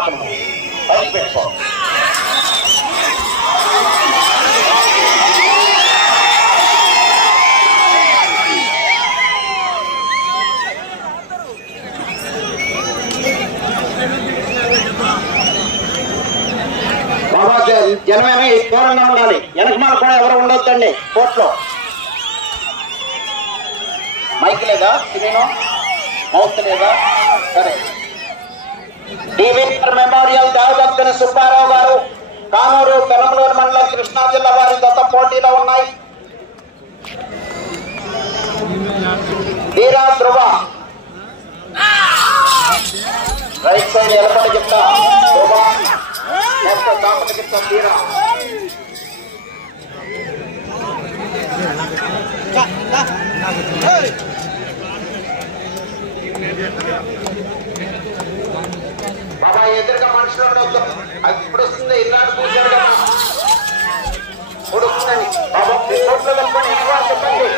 మాత్రం పైకి పెట్టుకో. బాబా జనమేమో దూరంగా ఉండాలి. వెనకమాల కూడా ఎవరు ఉండొద్దండి కోర్టులో. మైక్ లేదా సినిమా మౌత్ లేదా? సరే. డివిఆర్ మెమోరియల్ దేవదత్తుని సుబ్బారావు గారు కానూరు పెనమలూరు మండలం కృష్ణా జిల్లా వారి జత పోటీలో ఉన్నాయి. వీరా ధ్రువ రైట్ సైడ్ ఎలపటి చెప్తా ధ్రువ కాపటి చెప్తా వీరా. బాబా ఎదురుగా మనుషులు ఉండొద్దు. అది ఇప్పుడు వస్తుంది. ఇల్లాడు కూర్చొని కదా ఉడుకుందని బాబా కోట్లో కలుపుకొని ఎక్కువ చెప్పండి.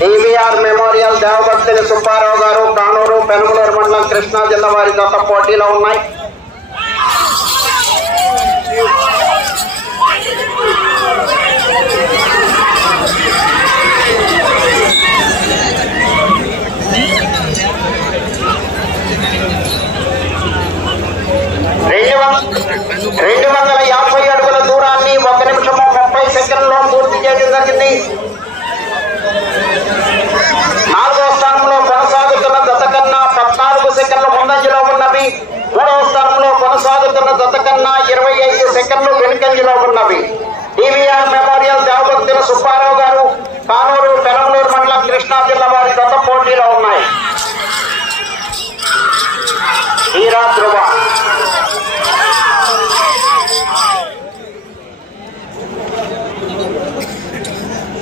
డివిఆర్ మెమోరియల్ దేవభక్తుని సుబ్బారావు గారు కానూరు పెనమలూరు మండలం కృష్ణా జిల్లా వారి జత పోటీలో ఉన్నాయి. పూర్తి చేయడం జరిగింది. 4వ స్థానంలో కొనసాగుతున్న జత కన్నా 14 సెకండ్ల ముందంజలో ఉన్నవి. 3వ స్థానంలో కొనసాగుతున్న జత కన్నా 25 సెకండ్లు వెనుకంజలో ఉన్నవి. డివిఆర్ మెమోరియల్ దేవభక్తుల సుబ్బారావు గారు కానూరు పెనమలూరు మండలం కృష్ణా జిల్లా వారి జత పోటీలో ఉన్నాయి. వీరా ధ్రువ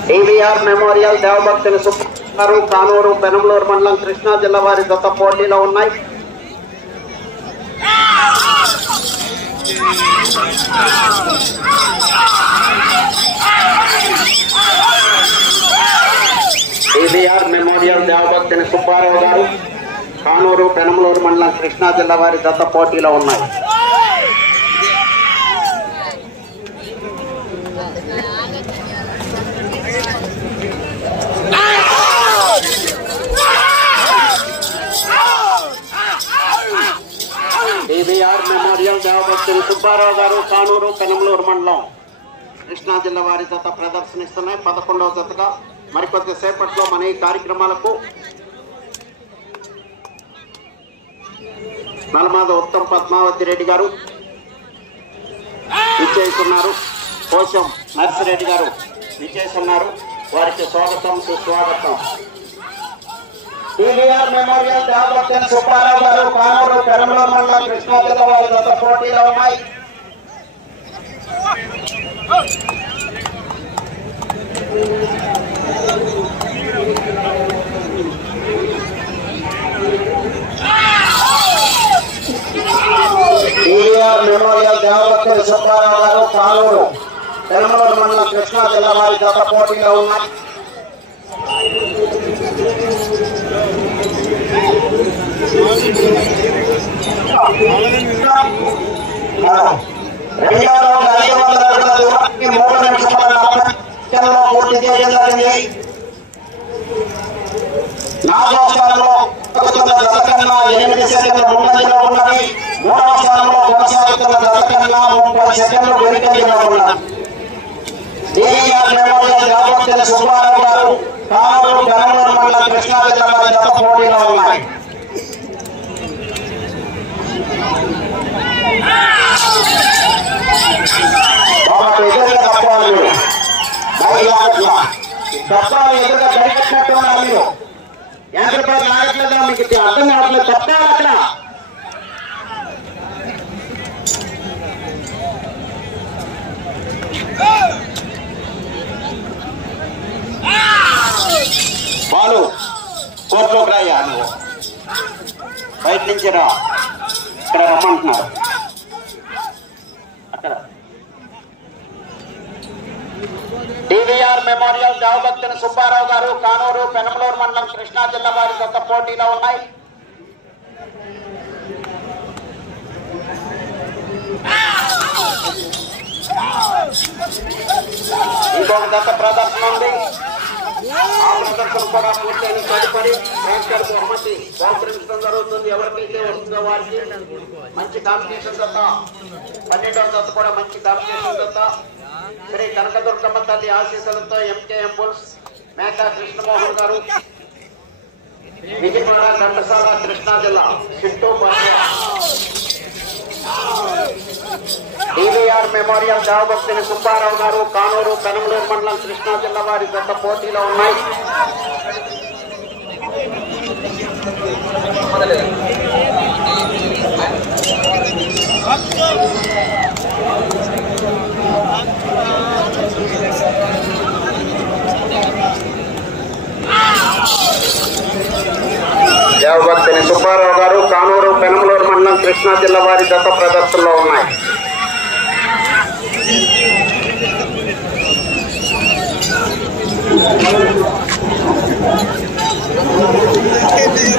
డివిఆర్ మెమోరియల్ దేవభక్తుని సుబ్బారావు కానూరు పెనమలూరు మండలం కృష్ణా జిల్లా వారి జత పోటీలో ఉన్నాయి. డివిఆర్ మెమోరియల్ దేవభక్తుని సుబ్బారావు గారు కానూరు పెనమలూరు మండలం కృష్ణా జిల్లా వారి జత పోటీలో ఉన్నాయి. డివిఆర్ మెమోరియల్ దేవభక్తుని సుబ్బారావు గారు కానూరు పెనమలూరు మండలం కృష్ణా జిల్లా వారి జత ప్రదర్శనిస్తున్నాయి. 11వ జతగా మరికొద్ది సేపట్లో మన ఈ కార్యక్రమాలకు నలమాద ఉత్తమ్ పద్మావతి రెడ్డి గారు విచ్చేస్తున్నారు. కోశం నర్సిరెడ్డి గారు విచ్చేస్తున్నారు. వారికి స్వాగతం సుస్వాగతం. డివిఆర్ మెమోరియల్ దేవభక్తుని సుబ్బారావు గారు కానూరు పెనమలూరు మండలం కృష్ణా జిల్లా వారి జత పోటీలో ఉన్నాయి. డివిఆర్ మెమోరియల్ దేవభక్తుని సుబ్బారావు గారు కానూరు పెనమలూరు మండలం కృష్ణా జిల్లా వారి జత పోటీలో ఉన్నాయి. పూర్తి చేయడం జరిగింది. 4వ స్థానంలో జత కన్నా 8 సెకండ్ల ముందంజలో ఉన్నవి. 3వ స్థానంలో కొనసాగుతున్న జత కన్నా 30 సెకండ్లు వెనుకంజలో ఉన్నది. డివిఆర్ మెమోరియల్ దేవభక్తుని సుబ్బారావు గారు కానూరు పెనమలూరు మండలం కృష్ణా జిల్లా వారి జత పోటీలో ఉన్నాయి. ఎదురుగా తప్పవాలి. తప్పాలి ఎదురుగా జరిగినట్టు ఉన్నారు. మీరు యాంత్రపాటు లాగట్లేదా? మీకు అర్థం కావట్లేదు. తప్పాలి అక్కడ. బాలు కోర్టులోకి రాయ్యా. నువ్వు బయట నుంచి రా. ఇక్కడ రమ్మంటున్నారు. అక్కడ డివిఆర్ మెమోరియల్ దేవభక్తుని సుబ్బారావు గారు కానూరు పెనమలూరు మండలం కృష్ణా జిల్లా వారి కొత్త పోటీలో ఉన్నాయి. ఇంకొక దత్త ప్రదర్శన ఉంది. ఆ ప్రదర్శన కూడా పూర్తయిన తదుపరి ప్రేక్షకులకు బహుమతి సహకరించడం జరుగుతుంది. ఎవరికైతే వస్తుందో వారికి మంచి కాంపిటీషన్ దత్త, 12వ దత్త కూడా మంచి కాంపిటీషన్ దత్త. శ్రీ కనకదుర్గమ్మ తల్లి ఆశీస్సులతో ఎంకేఎం బుల్స్ మేకా కృష్ణమోహన్ గారు, విజయవాడ ఘంటసాల కృష్ణా జిల్లా చిట్టూ డివిఆర్ మెమోరియల్ దేవభక్తుని సుబ్బారావు గారు కానూరు పెనమలూరు మండలం కృష్ణా జిల్లా వారి గొప్ప పోటీలో ఉన్నాయి. దేవభక్తుని సుబ్బారావు గారు కానూరు పెనమలూరు మండలం కృష్ణా జిల్లా వారి గత ప్రదర్శనలో ఉన్నాయి.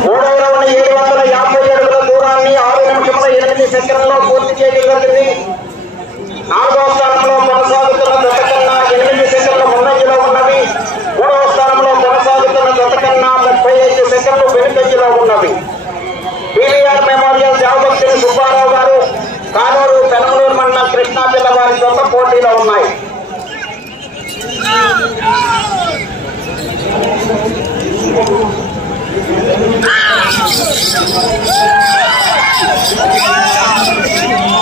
మూడవ రౌండ్ 750 అడుగుల దూరాన్ని 6 నిమిషముల 8 సెకండ్లలో పూర్తి చేయడం జరిగింది. 4వ స్థానంలో కొనసాగుతున్న జత కన్నా 8 సెకండ్ల ముందంజలో ఉన్నవి. 3వ స్థానంలో కొనసాగుతున్న జత కన్నా 35 సెకండ్లు వెనుకంజలో ఉన్నవి. డివిఆర్ మెమోరియల్ దేవభక్తుని సుబ్బారావు గారు కానూరు పెనమలూరు మండలం కృష్ణా జిల్లా వారి సొంత పోటీలో ఉన్నాయి.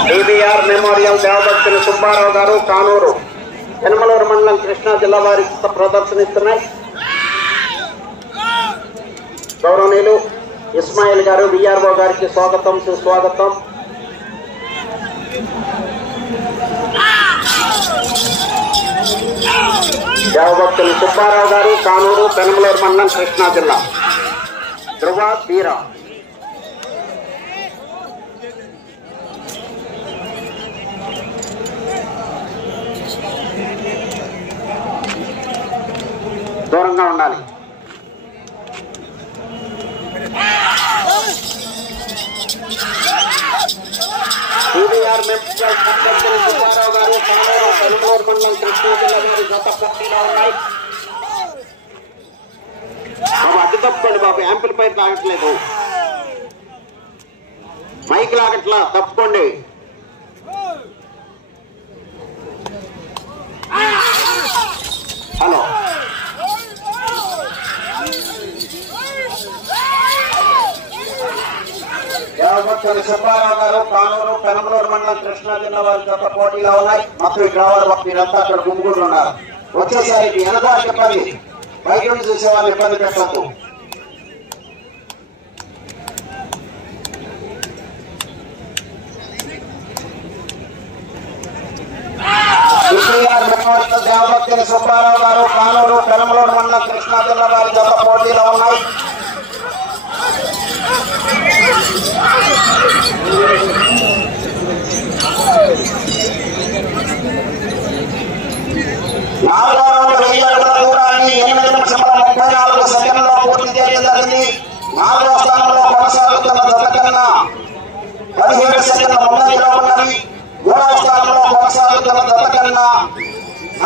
డివిఆర్ మెమోరియల్ దేవభక్తుని సుబ్బారావు గారు కానూరు పెనమలూరు మండలం కృష్ణా జిల్లా వారి ప్రదర్శనిస్తున్నాయి. గౌరవనీయులు ఇస్మాయిల్ గారు విఆర్ఓ గారికి స్వాగతం సుస్వాగతం. దేవభక్తుని సుబ్బారావు గారు కానూరు పెనమలూరు మండలం కృష్ణా జిల్లా. ధ్రువ తీరా దూరంగా ఉండాలి. డివిఆర్ మెమోరియల్ సుబ్బారావు గారు కానూరు పెనమలూరు మండలం కృష్ణా జిల్లా వారి గత పోటీలో ఉన్నాయి. బాబు అడ్డు తప్పుకోండి బాబు, యాంప్లిఫైర్ లాగట్లేదు, మైక్ లాగట్లా, తప్పుకోండి. హలో దేవభక్తుని సుబ్బారావు గారు కానూరు పెనమలూరు మండలం కృష్ణా జిల్లా వారి గత పోటీలో ఉన్నాయి. మొత్తం డ్రైవర్ మీరంతా అక్కడ గుమ్ముకుంటూ ఉన్నారు. వచ్చేసరికి వెనక ఇబ్బంది, బయట నుంచి చూసే వాళ్ళు ఇబ్బంది పెట్టద్దు. దేవభక్తుని సుబ్బారావు గారు కానూరు పెనమలూరు మండలం కృష్ణా జిల్లా వారి గత పోటీలో ఉన్నాయి. నాలుగో రౌండ్ 1000 అడుగుల దూరాన్ని 8 నిమిషముల 34 సెకండ్లలో పూర్తి చేయడం జరిగింది. 4వ స్థానంలో కొనసాగుతున్న జత కన్నా 17 సెకండ్ల ముందంజలో ఉన్నవి. 3వ స్థానంలో కొనసాగుతున్న జత కన్నా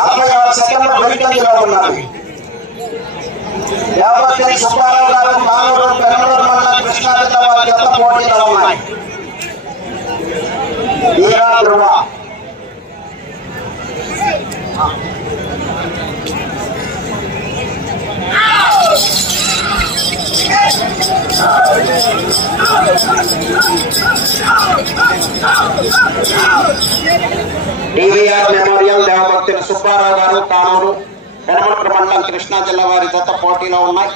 46 సెకండ్లు వెనుకంజలో ఉన్నవి. దేవభక్తుని సుబ్బారావు గారు కానూరు పెనమలూరు మండలం కృష్ణా జిల్లా వారి గత పోటీలో ఉన్నాయి. వీరా ధ్రువ డివిఆర్ మెమోరియల్ దేవభక్తుని సుబ్బారావు గారు కానూరు పెనమలూరు మండలం కృష్ణా జిల్లా వారి జత పోటీలో ఉన్నాయి.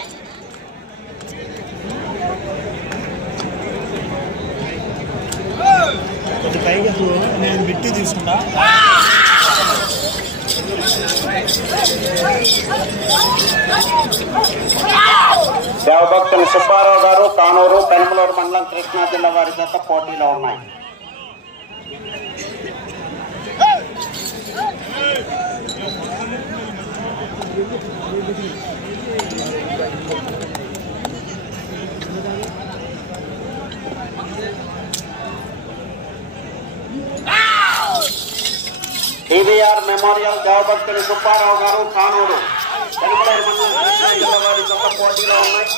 నేను బిట్టి తీసుకున్నా. దేవభక్తుని సుబ్బారావు గారు కానూరు పెనమలూరు మండలం కృష్ణా జిల్లా వారి జత పోటీలో ఉన్నాయి. టీవీఆర్ మెమోరియల్ దేవభక్తుని సుబ్బారావు గారు కానూరు వారి జత పోటీలో ఉన్నాయి.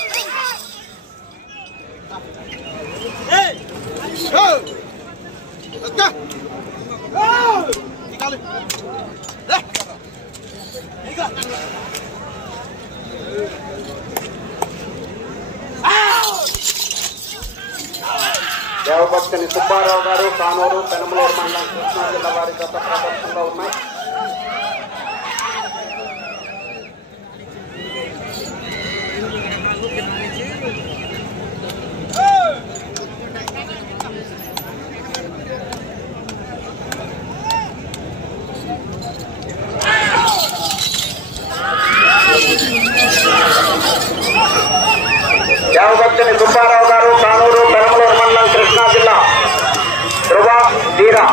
దేవభక్తుని సుబ్బారావు గారు కానూరు పెనమలూరు మండలం కృష్ణా జిల్లా వారి జత ప్రదర్శనలో ఉన్నాయి. దేవభక్తుని సుబ్బారావు గారు కానూరు పెనమలూరు మండలం కృష్ణా జిల్లా ధ్రువ తీరా.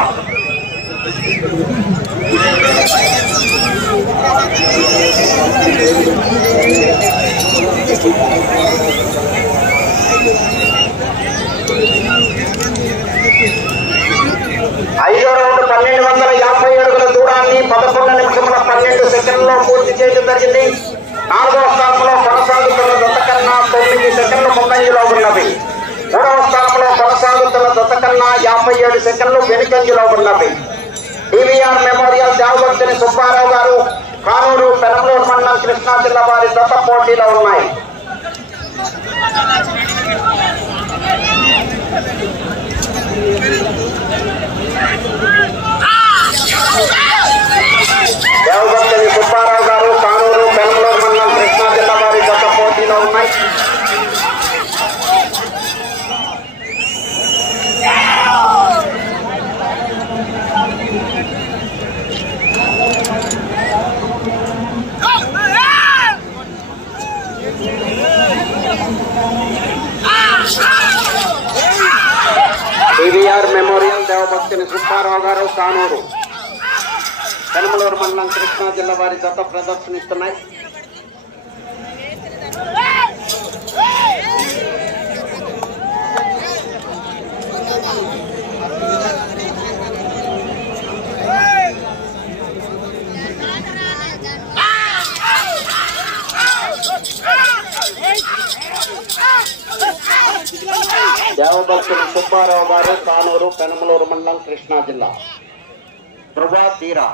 ఐదో రౌండ్ 1250 అడుగుల దూరాన్ని 11 నిమిషముల 12 సెకండ్లలో పూర్తి చేయడం జరిగింది. 4వ స్థానంలో కొనసాగుతున్న జత కన్నా 9 సెకండ్లు ముందంజలో ఉన్నవి. 3వ స్థానంలో కొనసాగుతున్న జత కన్నా 57 సెకండ్లు వెనుకంజలో ఉన్నవి. టీవీఆర్ మెమోరియల్ దేవభక్తుని సుబ్బారావు గారు కానూరు పెనమలూరు మండలం కృష్ణా జిల్లా వారి జత పోటీలో ఉన్నాయి. దేవభక్తుని సుబ్బారావు గారు కానూరు పెనమలూరు మండలం కృష్ణా జిల్లా వారి జత పోటీలో ఉన్నాయి. టీవీఆర్ మెమోరియల్ దేవభక్తుని సుబ్బారావు గారు కానూరు పెనమలూరు మండలం కృష్ణా జిల్లా వారి జత ప్రదర్శనిస్తున్నాయి. దేవభక్తుని సుబ్బారావు గారు కానూరు పెనమలూరు మండలం కృష్ణా జిల్లా ధ్రువ తీరా.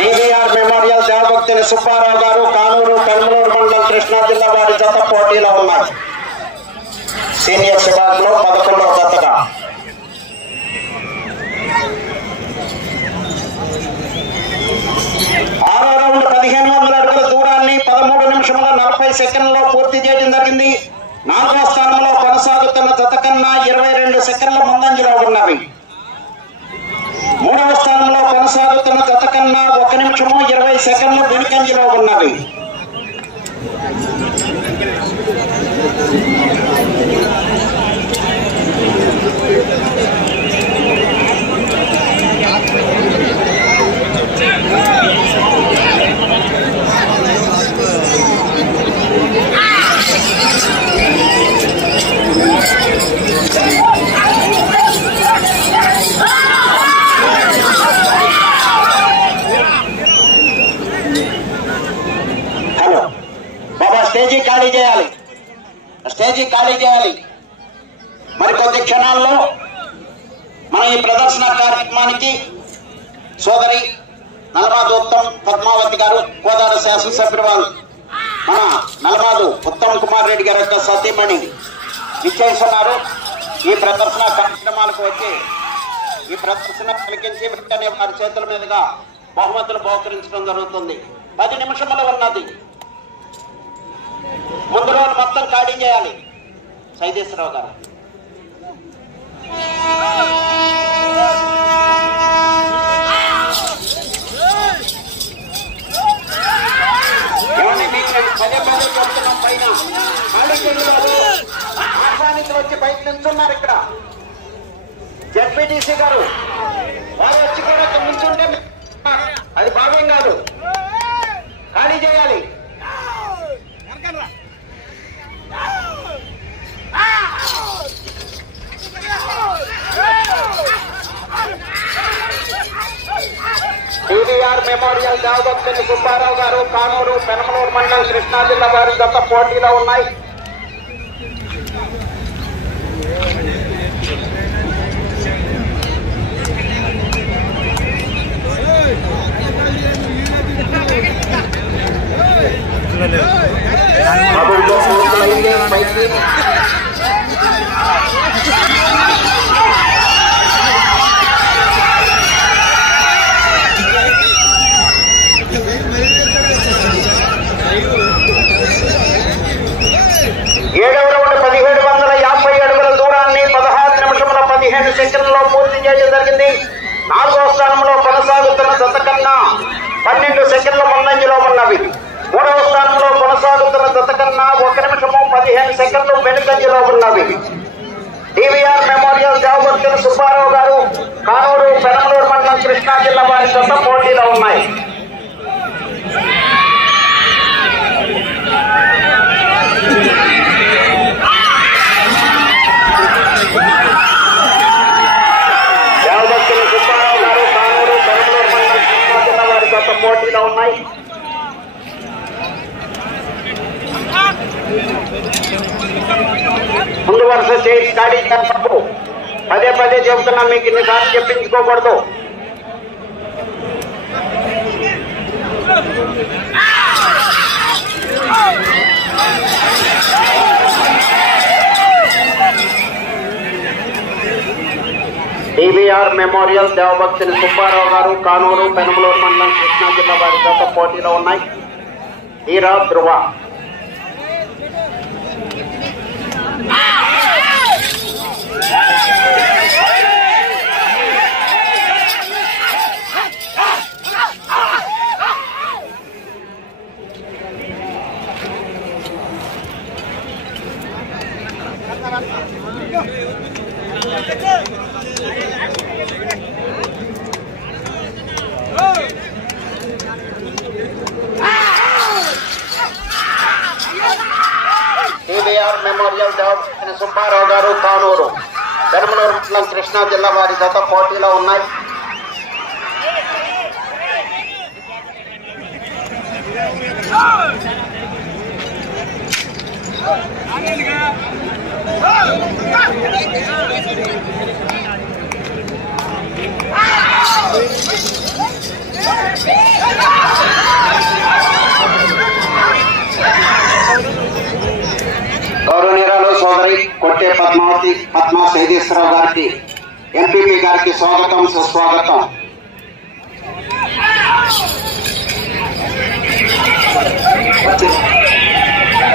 టీవీఆర్ మెమోరియల్ దేవభక్తుని సుబ్బారావు గారు కానూరు పెనమలూరు మండలం కృష్ణా జిల్లా వారి జత పోటీలో ఉన్నారు. సీనియర్స్ విభాగంలో 11వ జతగా. ఆరో రౌండ్ 1500 అడుగుల దూరాన్ని 13 నిమిషముల 40 సెకండ్లలో పూర్తి చేయడం జరిగింది. 4వ స్థానంలో కొనసాగుతున్న జత కన్నా 22 సెకండ్ల ముందంజలో ఉన్నవి. 3వ స్థానంలో కొనసాగుతున్న జత కన్నా 1 నిమిషము 20 సెకండ్లు వెనుకంజలో ఉన్నవి. హలో బాబా, స్టేజీ ఖాళీ చేయాలి, స్టేజీ ఖాళీ చేయాలి. మరి కొద్ది క్షణాల్లో మన ఈ ప్రదర్శన కార్యక్రమానికి సోదరి నలమాదు ఉత్తమ్ పద్మావతి గారు, కోదాడ శాసనసభ్యులు వారు మన నలమాదు ఉత్తమ్ కుమార్ రెడ్డి గారి యొక్క సతీమణి విచ్చేస్తున్నారు. ఈ ప్రదర్శన కార్యక్రమాలకు వచ్చి ఈ ప్రదర్శన కలిగించి వెంటనే వారి చేతుల మీదుగా బహుమతులు బహుకరించడం జరుగుతుంది. 10 నిమిషములు ఉన్నది. ముందు రోజు మొత్తం ఖాళీ చేయాలి. సైదేశ్వరరావు గారు. పదే పదే చెప్తున్నాం, పైన ఆహ్వానితులు వచ్చి బయట నిల్చున్నారు. ఇక్కడ జెడ్పీటీసీ గారు వారు వచ్చి కూడా ఇక్కడ నిల్చుంటే అది భావ్యం కాదు, ఖాళీ చేయాలి. టీవీఆర్ మెమోరియల్ దేవభక్తుని సుబ్బారావు గారు, కానూరు పెనమలూరు మండలం, కృష్ణా జిల్లా వారి గత పోటీలో ఉన్నాయి. ఏడవ రౌండ్ 1750 అడుగుల దూరాన్ని 16 నిమిషముల 15 సెకండ్లలో పూర్తి చేయడం జరిగింది. 4వ స్థానంలో కొనసాగుతున్న జత కన్నా 12 సెకండ్ల ముందంజలో ఉన్నవి. 3వ స్థానంలో కొనసాగుతున్న జత కన్నా 1 నిమిషము 15 సెకండ్లు వెనుకంజలో ఉన్నవి. టీవీఆర్ మెమోరియల్ దేవభక్తులు సుబ్బారావు గారు, కానూరు పెనమలూరు మండలం, కృష్ణా జిల్లా వారి జత పోటీలో ఉన్నాయి. దేవభక్తులు సుబ్బారావు గారు, కానూరు పెనమలూరు మండలం, కృష్ణా జిల్లా వారి జత పోటీలో ఉన్నాయి. ముందు వరుస చేసి ఖాళీ తప్పు. పదే పదే చెబుతున్నా, మీకు ఇన్నిసార్లు చెప్పించుకోకూడదు. టీవీఆర్ మెమోరియల్ దేవభక్తుని సుబ్బారావు గారు, కానూరు పెనమలూరు మండలం, కృష్ణా జిల్లా వారి జత పోటీలో ఉన్నాయి. హీరా ధ్రువ. టీవీఆర్ మెమోరియల్ దేవభక్తుని సుబ్బారావు గారు, కానూరు పెనమలూరు మండలం, కృష్ణా జిల్లా వారి జత పోటీలో ఉన్నాయి. గౌరవనీయురాలు సోదరి కొట్టే పద్మా సైదేశ్వరరావు గారికి, ఎంపీపీ గారికి స్వాగతం, సుస్వాగతం.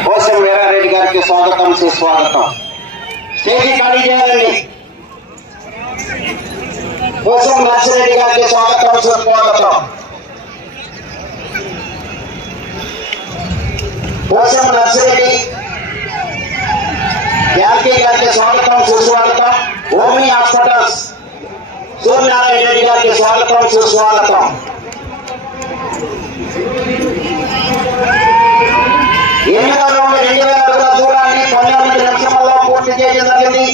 కోసం వీరారెడ్డి గారికి స్వాగతం, సుస్వాగతం. స్టేజీ ఖాళీ చేయాలండి. కోసం నర్సిరెడ్డి గారికి స్వాగతం, సుస్వాగతం. కోసం నర్సిరెడ్డి యాదకి గారికి స్వాగతం, సుస్వాగతం. ఓమిని హాస్పిటల్స్ సూర్యనారాయణ రెడ్డి గారికి స్వాగతం, సుస్వాగతం. ఎనిమిదవ రౌండ్ 2000 అడుగుల దూరాన్ని 19 నిమిషాల్లో పూర్తి చేయడం జరిగింది.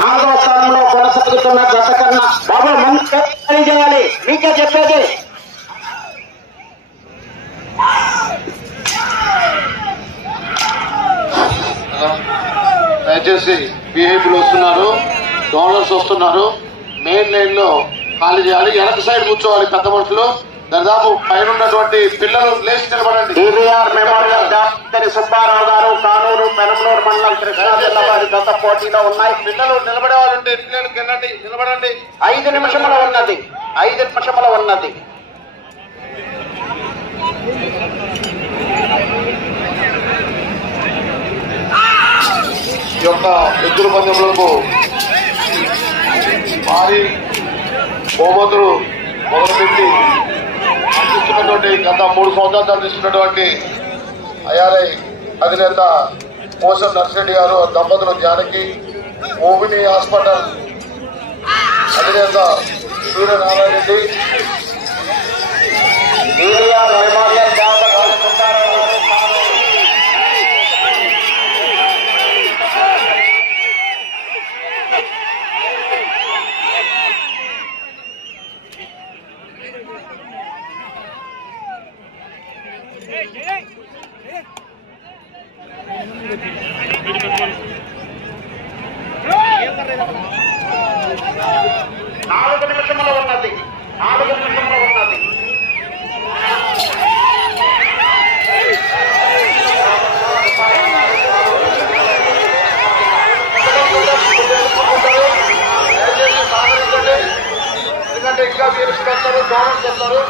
నాలుగవ స్థానంలో కొనసాగుతున్న జత కన్నా బాబు ముందు చేయాలి, మీకే చెప్పేది. దయచేసి విఐపీలు వస్తున్నారు, డోనర్స్ వస్తున్నారు. మెయిన్ లైన్ లో ఖాళీ చేయాలి. వెనక సైడ్ కూర్చోవాలి పెద్ద మనుషులు. దాదాపు పైన ఉన్నటువంటి పిల్లలు లేచి నిలబడండి. టీవీఆర్ మెమోరియల్ దేవభక్తుని సుబ్బారావు గారు, కానూరు పెనమలూరు మండలం, కృష్ణా జిల్లా వారి గత పోటీలో ఉన్నాయి. పిల్లలు నిలబడే వాళ్ళంటే పిల్లలు కిందండి నిలబడండి. 5 నిమిషముల ఉన్నది. ఈ యొక్క ఎద్దుల పందెములకు భారీ బహుమతులు మొదలుపెట్టి అందిస్తున్నటువంటి గత 3 సంవత్సరాలు అందిస్తున్నటువంటి ఐఆర్ఐ అధినేత పోసం నర్సిరెడ్డి గారు, దంపతులు జానకి, ఓమిని హాస్పిటల్ అధినేత సూర్యనారాయణ రెడ్డి, నాలుగు నిమిషంలో ఉన్నది. ఎందుకంటే ఇంకా వీరులు పెడతారు, గవర్నమెంట్ చేస్తారు.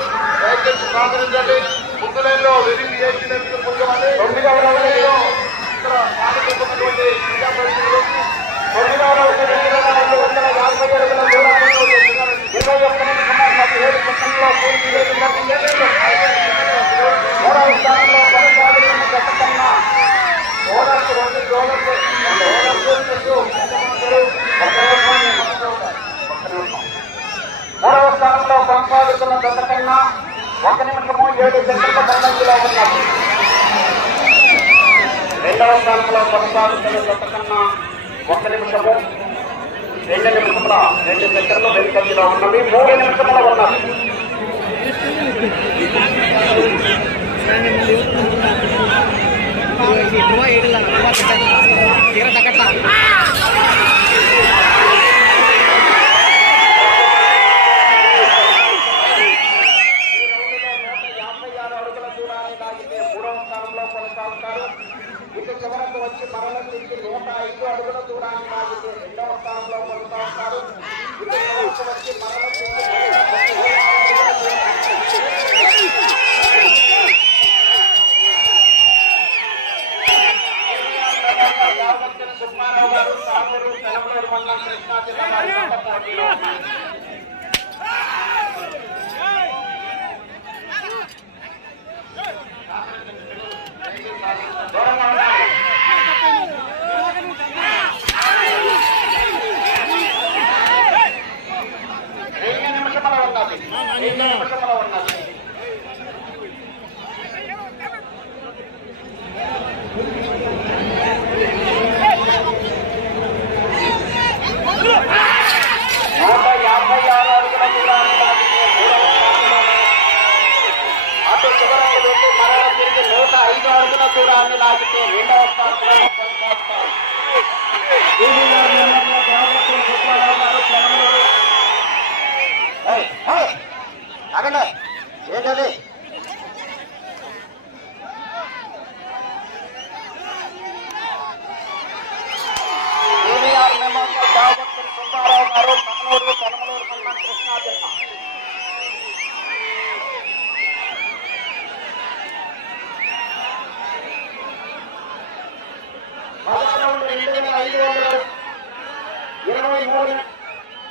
దయచేసి సహకరించండి. ముందు లైన్లో వెరీ చేసినట్టు కొంచెమంది 9వ రౌండ్లో ఇక్కడ పాల్గొన్నటువంటి ప్రజాప్రతినిధులు 9వ రౌండ్ 250 అడుగుల దూరాన్ని 21 నిమిషాల 17 సెకండ్లో పూర్తి చేసినట్టు. 3వ స్థానంలో కొనసాగుతున్న జత కన్నా ఓడర్స్ 2 ఓడర్స్ 3వ స్థానంలో కొనసాగుతున్న జత కన్నా 1 నిమిషము 7 సెకండ్ల ముందంజలో ఉన్నది. 2వ స్థానంలో కొనసాగుతున్న జత కన్నా 1 నిమిషము 2 నిమిషముల 2 సెకండ్లు వెనుకంజలో ఉన్నవి. 3 నిమిషముల ఉన్నది. ఇటు చివరకు వచ్చి మరల తిరిగి 105 అడుగుల దూరాన్ని లాగితే 2వ స్థానంలో కొనసాగుతారు. ఇటు చివరకు వచ్చి మరల సుబ్బారావు గారు, సాగూరు, తెలంగాణ మండలం, కృష్ణా జిల్లా వారి పోటీలో ఉన్నారు. అటు చివరకు వెళ్ళి మరల తిరిగి 105 అడుగుల దూరాన్ని లాగితే 2వ స్థానంలో కొనసాగుతారు. అగండి ఏంటది? సుబ్బారావు గారు, కన్నూరు, పెనమలూరు మండలం, కృష్ణా జిల్లా. మొదటి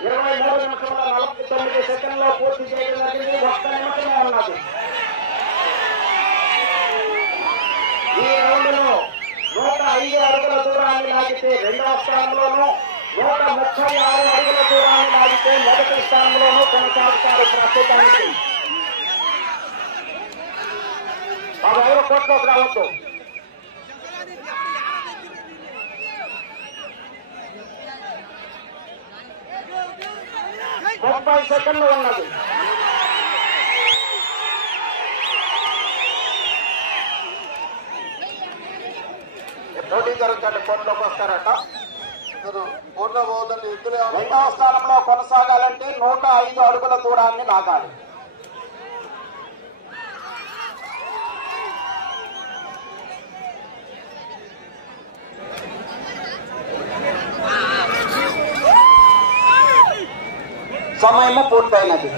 23 నిమిషముల 49 సెకండ్లో పూర్తి చేయడం జరిగింది. 1 నిమిషమే ఉన్నది. ఈ రౌండ్లో 105 అడుగుల దూరాన్ని లాగితే 2వ స్థానంలోనూ, 136 అడుగుల దూరాన్ని లాగితే 1వ స్థానంలోనూ కొనసాగుతారు. ప్రస్తుతానికి 15 కోట్లోకి రావద్దు. 30 సెకండ్లు ఉన్నది. పోటీ జరుగుతుంది. కోర్టులోకి వస్తారట. కోర్టులో పోవద్దండి. ఎద్దులే 2వ స్థానంలో కొనసాగాలంటే 105 అడుగుల దూరాన్ని లాగాలి. సమయము పూర్తయినది.